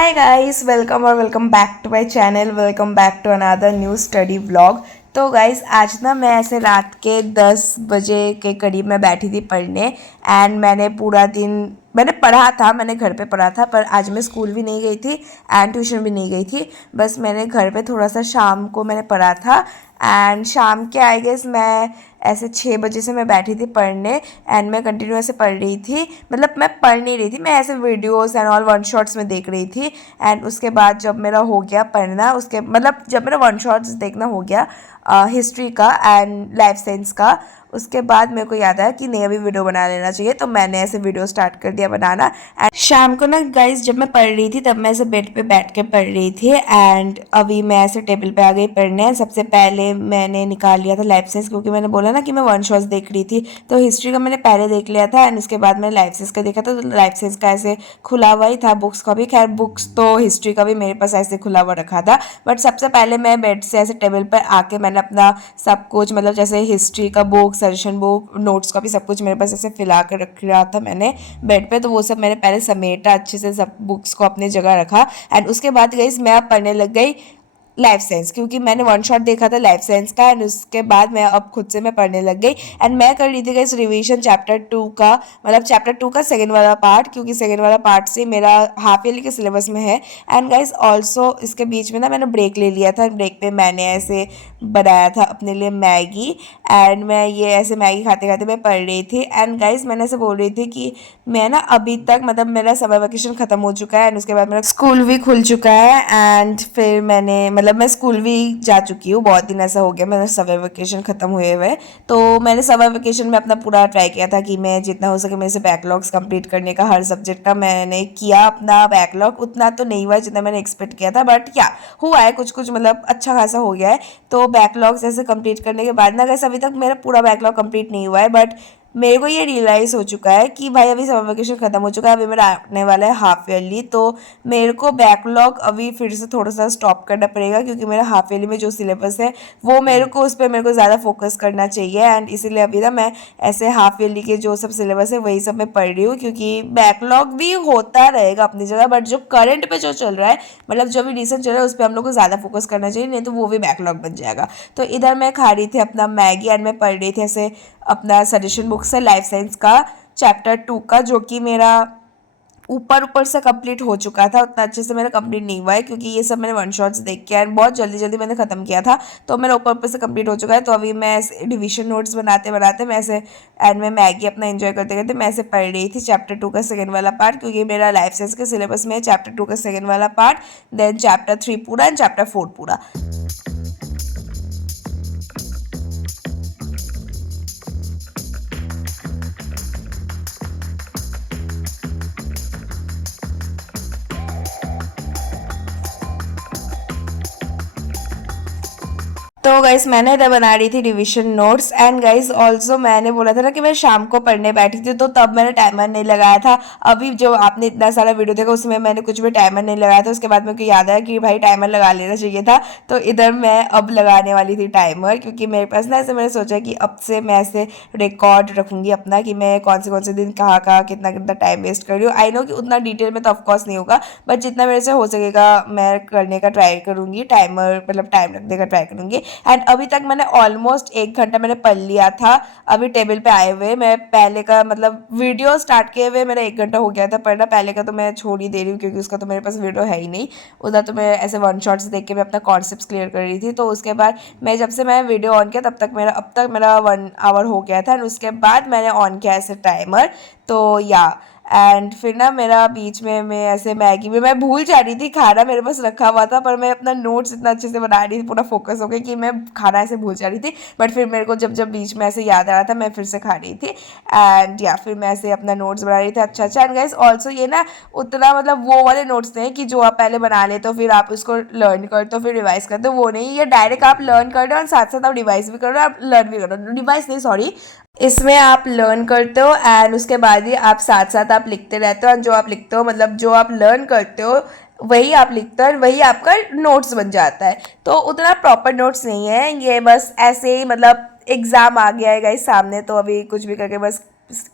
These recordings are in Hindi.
हाय गाइस, वेलकम और welcome back to my channel. Welcome back to another new study vlog. तो गाइस आज ना मैं ऐसे रात के 10 बजे के करीब मैं बैठी थी पढ़ने। एंड मैंने पूरा दिन मैंने पढ़ा था, मैंने घर पे पढ़ा था, पर आज मैं स्कूल भी नहीं गई थी एंड ट्यूशन भी नहीं गई थी। बस मैंने घर पे थोड़ा सा शाम को मैंने पढ़ा था। एंड शाम के आई गेस मैं ऐसे 6 बजे से मैं बैठी थी पढ़ने। एंड मैं कंटिन्यू ऐसे पढ़ रही थी, मतलब मैं पढ़ नहीं रही थी, मैं ऐसे videos and all one shots में देख रही थी। एंड उसके बाद जब मेरा हो गया पढ़ना, उसके मतलब जब मेरा वन शॉट्स देखना हो गया हिस्ट्री का एंड लाइफ साइंस का, उसके बाद मेरे को याद आया कि नहीं अभी वीडियो बना लेना चाहिए। तो मैंने ऐसे वीडियो स्टार्ट कर दिया बनाना। एंड शाम को ना गाइस जब मैं पढ़ रही थी तब मैं ऐसे बेड पे बैठ के पढ़ रही थी। एंड अभी मैं ऐसे टेबल पे आ गई पढ़ने। सबसे पहले मैंने निकाल लिया था लाइफ साइंस, क्योंकि मैंने बोला ना कि मैं वन शॉट्स देख रही थी, तो हिस्ट्री का मैंने पहले देख लिया था एंड उसके बाद मैंने लाइफ साइंस का देखा था। तो लाइफ साइंस का ऐसे खुला हुआ ही था, बुक्स का भी। खैर बुक्स तो हिस्ट्री का भी मेरे पास ऐसे खुला हुआ रखा था, बट सबसे पहले मैं बेड से ऐसे टेबल पर आके मैंने अपना सब कुछ, मतलब जैसे हिस्ट्री का बुक, सजेशन बुक, नोट्स का भी सब कुछ मेरे पास ऐसे फैला कर रख रहा था मैंने बेड पे। तो वो सब मैंने पहले समेटा अच्छे से, सब बुक्स को अपनी जगह रखा। एंड उसके बाद गई मैं अब पढ़ने लग गई लाइफ साइंस, क्योंकि मैंने वन शॉट देखा था लाइफ साइंस का। एंड उसके बाद मैं अब खुद से मैं पढ़ने लग गई। एंड मैं कर रही थी गाइस रिवीजन चैप्टर 2 का, मतलब चैप्टर 2 का सेकेंड वाला पार्ट, क्योंकि सेकेंड वाला पार्ट से मेरा हाफ ईयरली के सिलेबस में है। एंड गाइस ऑल्सो इसके बीच में ना मैंने ब्रेक ले लिया था। ब्रेक पे मैंने ऐसे बनाया था अपने लिए मैगी। एंड मैं ये ऐसे मैगी खाते खाते मैं पढ़ रही थी। एंड गाइस मैंने ऐसे बोल रही थी कि मैं ना अभी तक, मतलब मेरा समर वेकेशन ख़त्म हो चुका है एंड उसके बाद मेरा स्कूल भी खुल चुका है। एंड फिर मैंने, मतलब मैं स्कूल भी जा चुकी हूँ, बहुत दिन ऐसा हो गया मेरा समर वेकेशन ख़त्म हुए हुए। तो मैंने समर वेकेशन में अपना पूरा ट्राई किया था कि मैं जितना हो सके मेरे से बैकलॉग्स कंप्लीट करने का, हर सब्जेक्ट का मैंने किया अपना बैकलॉग। उतना तो नहीं हुआ जितना मैंने एक्सपेक्ट किया था, बट क्या हुआ है कुछ कुछ, मतलब अच्छा खासा हो गया है। तो बैकलॉग्स ऐसे कंप्लीट करने के बाद ना, वैसे अभी तक मेरा पूरा बैकलॉग कंप्लीट नहीं हुआ है, बट मेरे को ये रियलाइज़ हो चुका है कि भाई अभी समर वेकेशन ख़त्म हो चुका है, अभी मेरा आने वाला है हाफ ईयरली। तो मेरे को बैकलॉग अभी फिर से थोड़ा सा स्टॉप करना पड़ेगा, क्योंकि मेरा हाफ ईयरली में जो सिलेबस है वो मेरे को, उस पर मेरे को ज़्यादा फोकस करना चाहिए। एंड इसीलिए अभी ना मैं ऐसे हाफ ईयरली के जो सब सिलेबस है वही सब मैं पढ़ रही हूँ, क्योंकि बैकलॉग भी होता रहेगा अपनी जगह, बट जो करंट पे जो चल रहा है, मतलब जो भी रिसेंट चल रहा है उस पर हम लोग को ज़्यादा फोकस करना चाहिए, नहीं तो वो भी बैकलॉग बन जाएगा। तो इधर मैं खा रही थी अपना मैगी एंड मैं पढ़ रही थी ऐसे अपना सजेशन बुक से लाइफ साइंस का चैप्टर 2 का, जो कि मेरा ऊपर ऊपर से कंप्लीट हो चुका था, उतना अच्छे से मेरा कंप्लीट नहीं हुआ है, क्योंकि ये सब मैंने वन शॉट्स देख के एंड बहुत जल्दी जल्दी मैंने ख़त्म किया था। तो मेरा ऊपर ऊपर से कंप्लीट हो चुका है। तो अभी मैं ऐसे डिवीजन नोट्स बनाते बनाते मैं ऐसे एंड मैं मैगी अपना एंजॉय करते करते मैं ऐसे पढ़ रही थी चैप्टर 2 का सेकेंड वाला पार्ट, क्योंकि मेरा लाइफ साइंस के सिलेबस में है चैप्टर 2 का सेकेंड वाला पार्ट, देन चैप्टर 3 पूरा एंड चैप्टर 4 पूरा। तो गाइस मैंने इधर बना रही थी revision notes. And guys also मैंने बोला था ना कि मैं शाम को पढ़ने बैठी थी, तो तब मैंने टाइमर नहीं लगाया था। अभी जो आपने इतना सारा वीडियो देखा उसमें मैंने कुछ भी टाइमर नहीं लगाया था। उसके बाद मेरे को याद आया कि भाई टाइमर लगा लेना चाहिए था। तो इधर मैं अब लगाने वाली थी टाइमर, क्योंकि मेरे पास ना ऐसे मैंने सोचा कि अब से मैं ऐसे रिकॉर्ड रखूंगी अपना कि मैं कौन से दिन कहाँ कहाँ कितना कितना टाइम वेस्ट कर रही हूँ। आई नो कि उतना डिटेल में तो ऑफकोर्स नहीं होगा, बट जितना मेरे से हो सकेगा मैं करने का ट्राई करूँगी, टाइमर मतलब टाइम रखने का ट्राई करूँगी। एंड अभी तक मैंने ऑलमोस्ट 1 घंटा मैंने पढ़ लिया था। अभी टेबल पे आए हुए मैं पहले का, मतलब वीडियो स्टार्ट किए हुए मेरा 1 घंटा हो गया था पढ़ना। पहले का तो मैं छोड़ ही दे रही हूँ, क्योंकि उसका तो मेरे पास वीडियो है ही नहीं। उधर तो मैं ऐसे वन शॉट्स देख के मैं अपना कॉन्सेप्ट क्लियर कर रही थी। तो उसके बाद मैं जब से मैं वीडियो ऑन किया तब तक मेरा, अब तक मेरा 1 आवर हो गया था। एंड उसके बाद मैंने ऑन किया ऐसे टाइमर। तो या एंड फिर ना मेरा बीच में मैं ऐसे मैगी में मैं भूल जा रही थी, खाना मेरे पास रखा हुआ था, पर मैं अपना नोट्स इतना अच्छे से बना रही थी, पूरा फोकस हो गया कि मैं खाना ऐसे भूल जा रही थी। बट फिर मेरे को जब जब बीच में ऐसे याद आ रहा था मैं फिर से खा रही थी। एंड या फिर मैं ऐसे अपना नोट्स बना रही थी अच्छा अच्छा। एंड गाइस ऑल्सो ये ना उतना, मतलब वो वाले नोट्स नहीं कि जो आप पहले बना लेते हो फिर आप उसको लर्न करते हो फिर रिवाइज करते हो, वो नहीं। ये डायरेक्ट आप लर्न कर रहे हो और साथ साथ आप रिवाइज भी कर रहे हो, आप लर्न भी कर रहे हो, रिवाइज नहीं सॉरी, इसमें आप लर्न करते हो एंड उसके बाद ही आप साथ साथ आप लिखते रहते हो। और जो आप लिखते हो, मतलब जो आप लर्न करते हो वही आप लिखते हो और वही आपका नोट्स बन जाता है। तो उतना प्रॉपर नोट्स नहीं है ये, बस ऐसे ही, मतलब एग्ज़ाम आ गया है गाइस सामने, तो अभी कुछ भी करके बस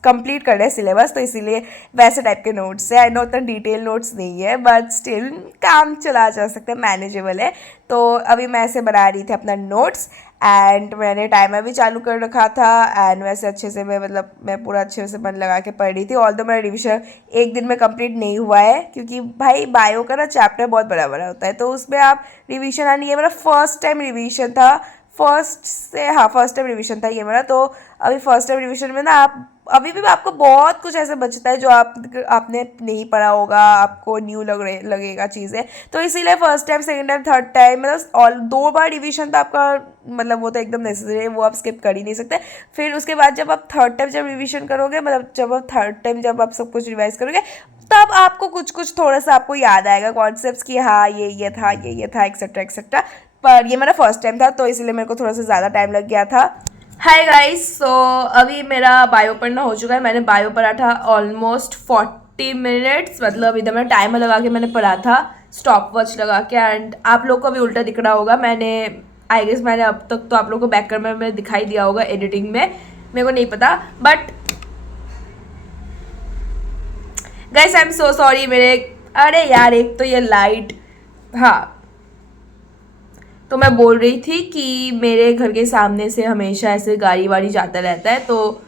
कंप्लीट करना है सिलेबस, तो इसीलिए वैसे टाइप के नोट्स है। आई नो उतना डिटेल नोट्स नहीं है बट स्टिल काम चला जा सकता है, मैनेजेबल है। तो अभी मैं ऐसे बना रही थी अपना नोट्स एंड मैंने टाइमर भी चालू कर रखा था एंड वैसे अच्छे से मैं पूरा अच्छे से मन लगा के पढ़ रही थी। ऑल्दो मेरा रिविजन एक दिन में कंप्लीट नहीं हुआ है क्योंकि भाई बायो का ना चैप्टर बहुत बड़ा बड़ा होता है, तो उसमें आप रिविजन आनी, ये मेरा फर्स्ट टाइम रिविजन था। फर्स्ट टाइम रिवीजन था ये मेरा। तो अभी फर्स्ट टाइम रिवीजन में ना आप अभी भी आपको बहुत कुछ ऐसे बचता है जो आपने नहीं पढ़ा होगा, आपको न्यू लगेगा चीज़ें। तो इसीलिए first time, second time, third time मतलब ऑल 2 बार रिवीजन तो आपका मतलब वो तो एकदम नेसेसरी है, वो आप स्किप कर ही नहीं सकते। फिर उसके बाद जब आप थर्ड टाइम जब रिवीजन करोगे, मतलब जब आप थर्ड टाइम जब आप सब कुछ रिवाइज करोगे, तब आपको कुछ कुछ थोड़ा सा आपको याद आएगा कॉन्सेप्ट्स कि हाँ ये था, ये था, एक्सेट्रा एक्सेट्रा। पर ये मेरा फर्स्ट टाइम था तो इसलिए मेरे को थोड़ा सा ज़्यादा टाइम लग गया था। हाय गाइस, सो अभी मेरा बायो पढ़ना हो चुका है। मैंने बायो पढ़ा था ऑलमोस्ट 40 मिनट्स, मतलब इधर मैंने टाइमर लगा के मैंने पढ़ा था, स्टॉप वॉच लगा के। एंड आप लोग को अभी उल्टा दिख रहा होगा, आई गेस मैंने अब तक तो आप लोग को बैक कैमरा में दिखाई दिया होगा, एडिटिंग में मेरे को नहीं पता। But guys I am so sorry मेरे, अरे यार एक तो ये लाइट, हाँ तो मैं बोल रही थी कि मेरे घर के सामने से हमेशा ऐसे गाड़ी वाड़ी जाता रहता है, तो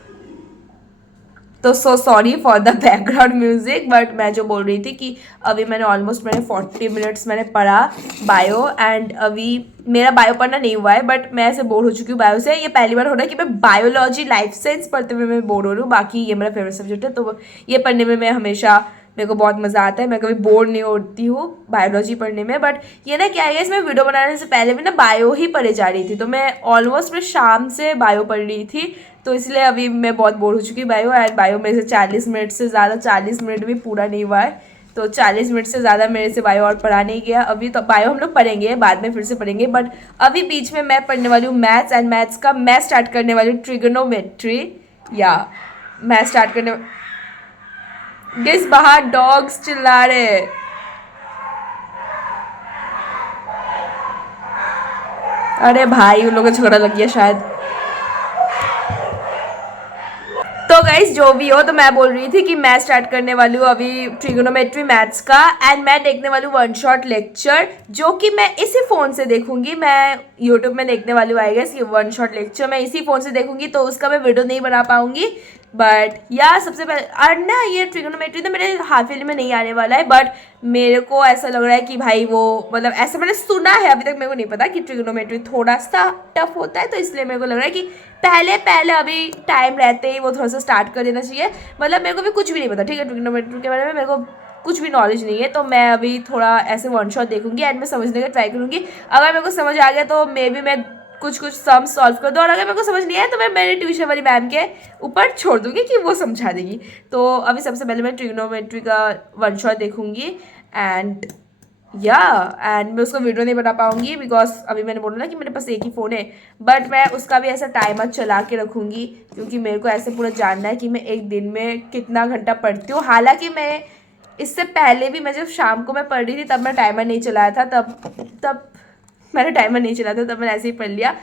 so sorry for the background music. But मैं जो बोल रही थी कि अभी मैंने 40 मिनट्स मैंने पढ़ा बायो एंड अभी मेरा बायो पढ़ना नहीं हुआ है बट मैं ऐसे बोर हो चुकी हूँ बायो से। ये पहली बार हो रहा है कि मैं बायोलॉजी लाइफ साइंस पढ़ते हुए मैं बोर हो रही हूँ। बाकी ये मेरा फेवरेट सब्जेक्ट है तो ये पढ़ने में मैं हमेशा, मेरे को बहुत मज़ा आता है, मैं कभी बोर नहीं होती हूँ बायोलॉजी पढ़ने में। बट ये ना क्या है, इसमें वीडियो बनाने से पहले भी ना बायो ही पढ़े जा रही थी, तो मैं शाम से बायो पढ़ रही थी, तो इसलिए अभी मैं बहुत बोर हो चुकी बायो। एंड बायो में से 40 मिनट से ज़्यादा, 40 मिनट भी पूरा नहीं हुआ है, तो 40 मिनट से ज़्यादा मेरे से बायो और पढ़ा नहीं गया। अभी तो बायो हम लोग पढ़ेंगे, बाद में फिर से पढ़ेंगे, बट अभी बीच में मैं पढ़ने वाली हूँ मैथ्स। एंड मैथ्स का मैं स्टार्ट करने वाली हूँ ट्रिगोनोमेट्री, या मैं स्टार्ट करने, किस बाहर डॉग्स चिल्ला रहे हैं। अरे भाई उन लोगों को झगड़ा लग गया शायद। तो गाइस जो भी हो, तो मैं बोल रही थी कि मैं स्टार्ट करने वाली हूँ अभी ट्रिगोनोमेट्री मैथ्स का एंड मैं देखने वाली हूँ 1 शॉट लेक्चर, जो कि मैं इसी फ़ोन से देखूंगी। मैं यूट्यूब में देखने वाली हूँ, आई गेस ये 1 शॉट लेक्चर मैं इसी फ़ोन से देखूंगी, तो उसका मैं वीडियो नहीं बना पाऊंगी। बट या सबसे पहले और ना ये ट्रिगोनोमेट्री तो मेरे हाफ ईयरली में नहीं आने वाला है, बट मेरे को ऐसा लग रहा है कि भाई वो मतलब ऐसा मैंने सुना है, अभी तक मेरे को नहीं पता कि ट्रिगोनोमेट्री थोड़ा सा टफ होता है, तो इसलिए मेरे को लग रहा है कि पहले अभी टाइम रहते ही वो थोड़ा सा स्टार्ट कर देना चाहिए। मतलब मेरे को भी कुछ भी नहीं पता, ठीक है, ट्रिगोनोमेट्री के बारे में मेरे को कुछ भी नॉलेज नहीं है, तो मैं अभी थोड़ा ऐसे 1 शॉट देखूंगी एंड मैं समझने का ट्राई करूंगी। अगर मेरे को समझ आ गया तो मे बी मैं कुछ सम सॉल्व कर दूँ, और अगर मेरे को समझ नहीं आया तो मैं मेरे ट्यूशन वाली मैम के ऊपर छोड़ दूँगी कि वो समझा देगी। तो अभी सबसे पहले मैं ट्रिग्नोमेट्री का 1 शॉट देखूँगी एंड मैं उसका वीडियो नहीं बना पाऊँगी बिकॉज अभी मैंने बोला ना कि मेरे पास एक ही फ़ोन है, बट मैं उसका भी ऐसा टाइमर चला के रखूँगी क्योंकि मेरे को ऐसे पूरा जानना है कि मैं एक दिन में कितना घंटा पढ़ती हूँ। हालाँकि मैं इससे पहले भी, मैं जब शाम को मैं पढ़ रही थी तब मैं टाइमर नहीं चलाया था, तब मैंने टाइमर नहीं चलाया था, तब मैंने ऐसे ही पढ़ लिया।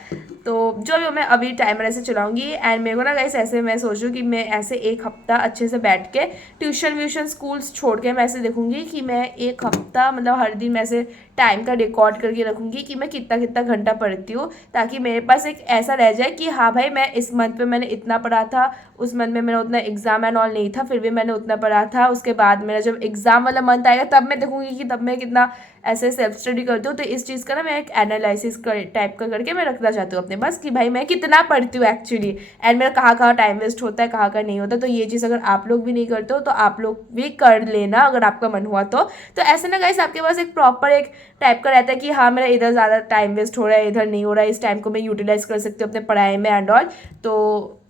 तो जो भी मैं अभी टाइमर ऐसे चलाऊंगी एंड मेरे को ना गाइस ऐसे मैं सोचूं कि मैं ऐसे एक हफ्ता अच्छे से बैठ के ट्यूशन स्कूल्स छोड़ के मैं ऐसे देखूंगी कि मैं एक हफ्ता मतलब हर दिन मैं ऐसे टाइम का रिकॉर्ड करके रखूंगी कि मैं कितना कितना घंटा पढ़ती हूँ, ताकि मेरे पास एक ऐसा रह जाए कि हाँ भाई मैं इस मंथ पे मैंने इतना पढ़ा था, उस मंथ में मेरा उतना एग्जाम एंड ऑल नहीं था फिर भी मैंने उतना पढ़ा था, उसके बाद मेरा जब एग्जाम वाला मंथ आएगा तब मैं देखूंगी कि तब मैं कितना ऐसे सेल्फ स्टडी करती हूँ। तो इस चीज़ का ना मैं एक एनालिसिस टाइप का करके मैं रखना चाहती हूँ अपने पास कि भाई मैं कितना पढ़ती हूँ एक्चुअली एंड मेरा कहाँ टाइम वेस्ट होता है, कहाँ नहीं होता। तो ये चीज़ अगर आप लोग भी नहीं करते हो तो आप लोग भी कर लेना अगर आपका मन हुआ तो ऐसे ना गाइस आपके पास एक प्रॉपर एक टाइप का रहता है कि हाँ मेरा इधर ज़्यादा टाइम वेस्ट हो रहा है, इधर नहीं हो रहा है, इस टाइम को मैं यूटिलाइज कर सकती हूँ अपने पढ़ाई में एंड ऑल। तो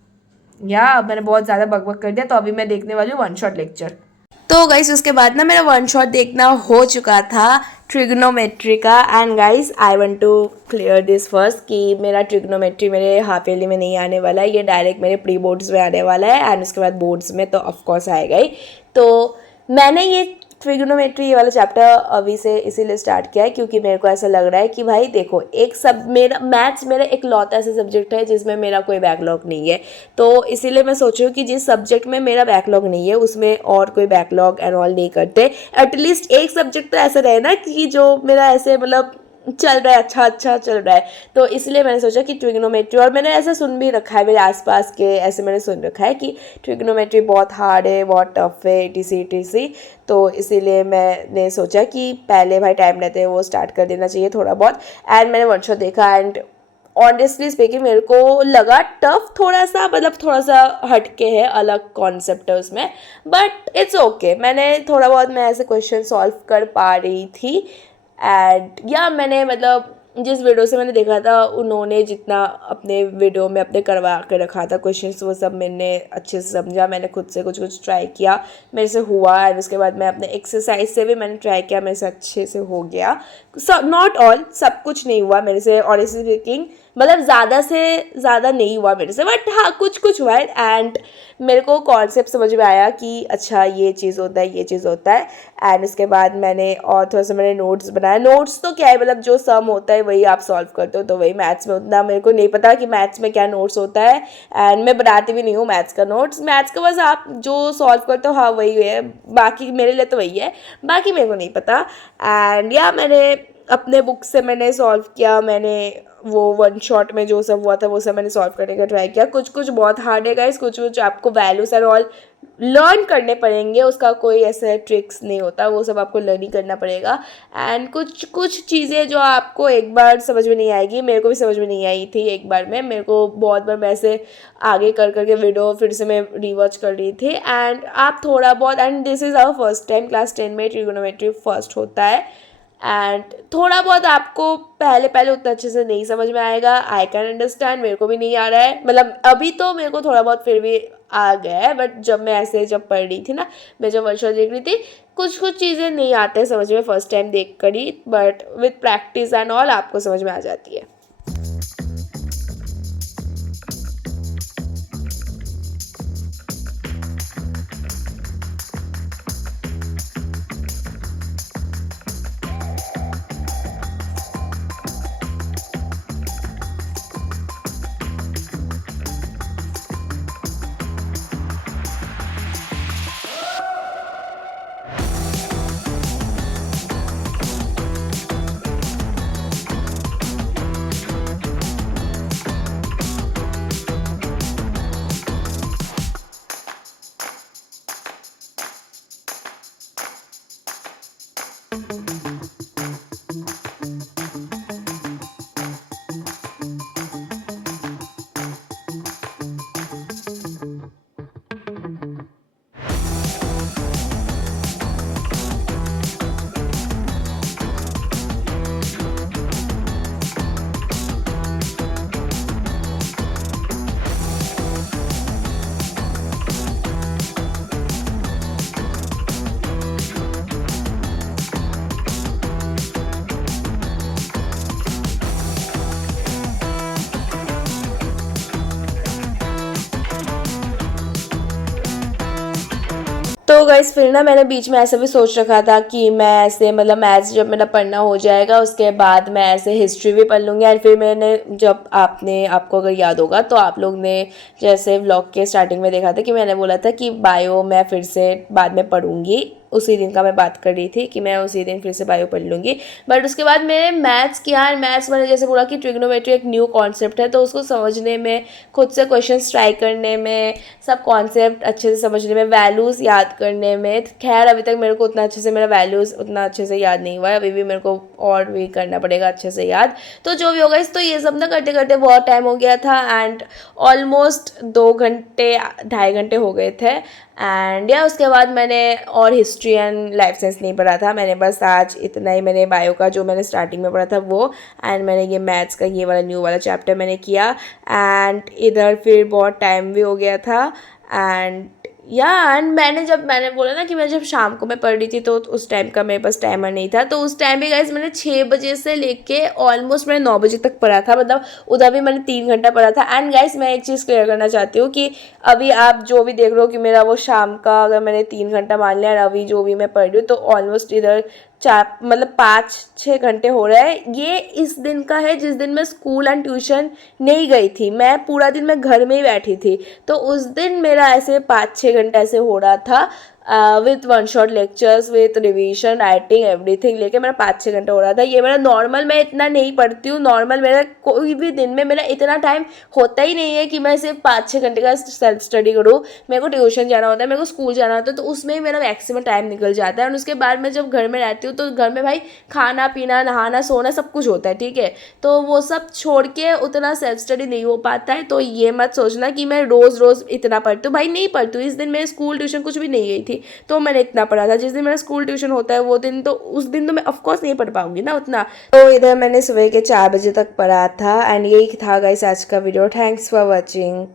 मैंने बहुत ज़्यादा बकबक कर दिया, तो अभी मैं देखने वाली हूँ 1 शॉट लेक्चर। तो गाइस उसके बाद ना मेरा 1 शॉट देखना हो चुका था ट्रिग्नोमेट्री का and guys I want to clear this first कि मेरा ट्रिग्नोमेट्री मेरे हाफ ईयरली में नहीं आने वाला है, ये डायरेक्ट मेरे प्री बोर्ड्स में आने वाला है एंड उसके बाद बोर्ड्स में तो ऑफकोर्स आएगा ही। तो मैंने ये ट्रिग्नोमेट्री ये वाला चैप्टर अभी से इसीलिए स्टार्ट किया है क्योंकि मेरे को ऐसा लग रहा है कि भाई देखो, एक सब मेरा मैथ्स मेरा एक लौता ऐसा सब्जेक्ट है जिसमें मेरा कोई बैकलॉग नहीं है। तो इसीलिए मैं सोच रही हूँ कि जिस सब्जेक्ट में मेरा बैकलॉग नहीं है उसमें और कोई बैकलॉग एंड ऑल नहीं करते। एटलीस्ट एक सब्जेक्ट तो ऐसा रहे ना कि जो मेरा ऐसे मतलब चल रहा है, अच्छा अच्छा चल रहा है। तो इसलिए मैंने सोचा कि ट्रिग्नोमेट्री, और मैंने ऐसा सुन भी रखा है, मेरे आसपास के ऐसे मैंने सुन रखा है कि ट्रिग्नोमेट्री बहुत हार्ड है, बहुत टफ है, टीसी। तो इसीलिए मैंने सोचा कि पहले भाई टाइम रहते हैं वो स्टार्ट कर देना चाहिए थोड़ा बहुत। एंड मैंने वन शॉट देखा एंड ऑनेस्टली स्पीकिंग मेरे को लगा टफ थोड़ा सा, मतलब थोड़ा सा हटके है, अलग कॉन्सेप्ट है उसमें, बट इट्स ओके। मैंने थोड़ा बहुत मैं ऐसे क्वेश्चन सॉल्व कर पा रही थी। एंड या मैंने मतलब जिस वीडियो से मैंने देखा था उन्होंने जितना अपने वीडियो में अपने करवा के रखा था क्वेश्चंस, वो सब मैंने अच्छे से समझा। मैंने खुद से कुछ कुछ ट्राई किया, मेरे से हुआ। एंड उसके बाद मैं अपने एक्सरसाइज से भी मैंने ट्राई किया, मेरे से अच्छे से हो गया। नॉट ऑल, सब कुछ नहीं हुआ मेरे से ऑनेस्टली स्पीकिंग, मतलब ज़्यादा से ज़्यादा नहीं हुआ मेरे से, बट हाँ कुछ कुछ हुआ है। एंड मेरे को कॉन्सेप्ट समझ में आया कि अच्छा ये चीज़ होता है, ये चीज़ होता है। एंड उसके बाद मैंने और थोड़ा सा मैंने नोट्स बनाया। नोट्स तो क्या है, मतलब जो सम होता है वही आप सॉल्व करते हो, तो वही मैथ्स में उतना मेरे को नहीं पता कि मैथ्स में क्या नोट्स होता है। एंड मैं बनाती भी नहीं हूँ मैथ्स का नोट्स, मैथ्स का बस आप जो सॉल्व करते हो हाँ वही है, बाकी मेरे लिए तो वही है, बाकी मेरे को नहीं पता। एंड या मैंने अपने बुक से मैंने सॉल्व किया, मैंने वो वन शॉट में जो सब हुआ था वो सब मैंने सॉल्व करने का ट्राई किया। कुछ कुछ बहुत हार्ड है गाइस, कुछ कुछ आपको वैल्यूज एंड ऑल लर्न करने पड़ेंगे, उसका कोई ऐसे ट्रिक्स नहीं होता, वो सब आपको लर्न ही करना पड़ेगा। एंड कुछ कुछ चीज़ें जो आपको एक बार समझ में नहीं आएगी, मेरे को भी समझ में नहीं आई थी एक बार में, मेरे को बहुत बार मैं ऐसे आगे कर करके वीडियो फिर से मैं रिवॉच कर रही थी। एंड आप थोड़ा बहुत, and this is our first time, class 10 में ट्रिगोनोमेट्री फर्स्ट होता है। एंड थोड़ा बहुत आपको पहले पहले उतना अच्छे से नहीं समझ में आएगा, आई कैन अंडरस्टैंड, मेरे को भी नहीं आ रहा है, मतलब अभी तो मेरे को थोड़ा बहुत फिर भी आ गया है, बट जब मैं ऐसे जब पढ़ रही थी ना, मैं जब वर्कशॉप देख रही थी, कुछ कुछ चीज़ें नहीं आते समझ में फर्स्ट टाइम देख कर ही, but with practice and all आपको समझ में आ जाती है। तो गाइस फिर ना मैंने बीच में ऐसा भी सोच रखा था कि मैं ऐसे मतलब मैथ्स जब मेरा पढ़ना हो जाएगा उसके बाद मैं ऐसे हिस्ट्री भी पढ़ लूँगी। एंड फिर मैंने जब आपको अगर याद होगा तो आप लोग ने जैसे व्लॉग के स्टार्टिंग में देखा था कि मैंने बोला था कि बायो मैं फिर से बाद में पढ़ूँगी, उसी दिन का मैं बात कर रही थी कि मैं उसी दिन फिर से बायो पढ़ लूँगी। बट उसके बाद मैंने मैथ्स किया, एंड मैथ्स मैंने जैसे बोला कि ट्रिग्नोमेट्री एक न्यू कॉन्सेप्ट है, तो उसको समझने में, खुद से क्वेश्चन ट्राई करने में, सब कॉन्सेप्ट अच्छे से समझने में, वैल्यूज़ याद करने में, खैर अभी तक मेरे को उतना अच्छे से मेरा वैल्यूज़ उतना अच्छे से याद नहीं हुआ है, अभी भी मेरे को और भी करना पड़ेगा अच्छे से याद। तो जो भी होगा, इस तो ये सब ना करते करते बहुत टाइम हो गया था, एंड ऑलमोस्ट 2 घंटे 2.5 घंटे हो गए थे। एंड या उसके बाद मैंने और हिस्ट्री एंड लाइफ साइंस नहीं पढ़ा था, मैंने बस आज इतना ही, मैंने बायो का जो मैंने स्टार्टिंग में पढ़ा था वो, एंड मैंने ये मैथ्स का ये वाला न्यू वाला चैप्टर मैंने किया। एंड इधर फिर बहुत टाइम भी हो गया था। एंड या एंड मैंने बोला ना कि मैं जब शाम को मैं पढ़ रही थी तो उस टाइम का मेरे पास टाइमर नहीं था, तो उस टाइम पे गाइज मैंने 6 बजे से लेके ऑलमोस्ट मैंने 9 बजे तक पढ़ा था, मतलब उधर भी मैंने 3 घंटा पढ़ा था। एंड गाइज मैं एक चीज़ क्लियर करना चाहती हूँ कि अभी आप जो भी देख रहे हो कि मेरा वो शाम का अगर मैंने 3 घंटा मान लिया, और अभी जो भी मैं पढ़ रही हूँ तो ऑलमोस्ट इधर 4 मतलब 5-6 घंटे हो रहा है। ये इस दिन का है जिस दिन मैं स्कूल एंड ट्यूशन नहीं गई थी, मैं पूरा दिन मैं घर में ही बैठी थी। तो उस दिन मेरा ऐसे 5-6 घंटे ऐसे हो रहा था, with one shot lectures with revision writing everything लेके मेरा 5-6 घंटे हो रहा था। ये मेरा नॉर्मल, मैं इतना नहीं पढ़ती हूँ नॉर्मल, मेरा कोई भी दिन में मेरा इतना टाइम होता ही नहीं है कि मैं सिर्फ 5-6 घंटे का सेल्फ स्टडी करूँ। मेरे को ट्यूशन जाना होता है, मेरे को स्कूल जाना होता है, तो उसमें ही मेरा मैक्सिमम टाइम निकल जाता है। और उसके बाद मैं जब घर में रहती हूँ तो घर में भाई खाना पीना नहाना सोना सब कुछ होता है, ठीक है। तो वो सब छोड़ के उतना सेल्फ स्टडी नहीं हो पाता है। तो ये मत सोचना कि मैं रोज़ रोज़ इतना पढ़ती हूँ, भाई नहीं पढ़ती हूँ। इस दिन मैं स्कूल ट्यूशन कुछ भी नहीं गई थी तो मैंने इतना पढ़ा था। जिस दिन मेरा स्कूल ट्यूशन होता है वो दिन, तो उस दिन तो मैं ऑफकोर्स नहीं पढ़ पाऊंगी ना उतना। तो इधर मैंने सुबह के 4 बजे तक पढ़ा था। एंड यही था गाइस आज का वीडियो। Thanks for watching.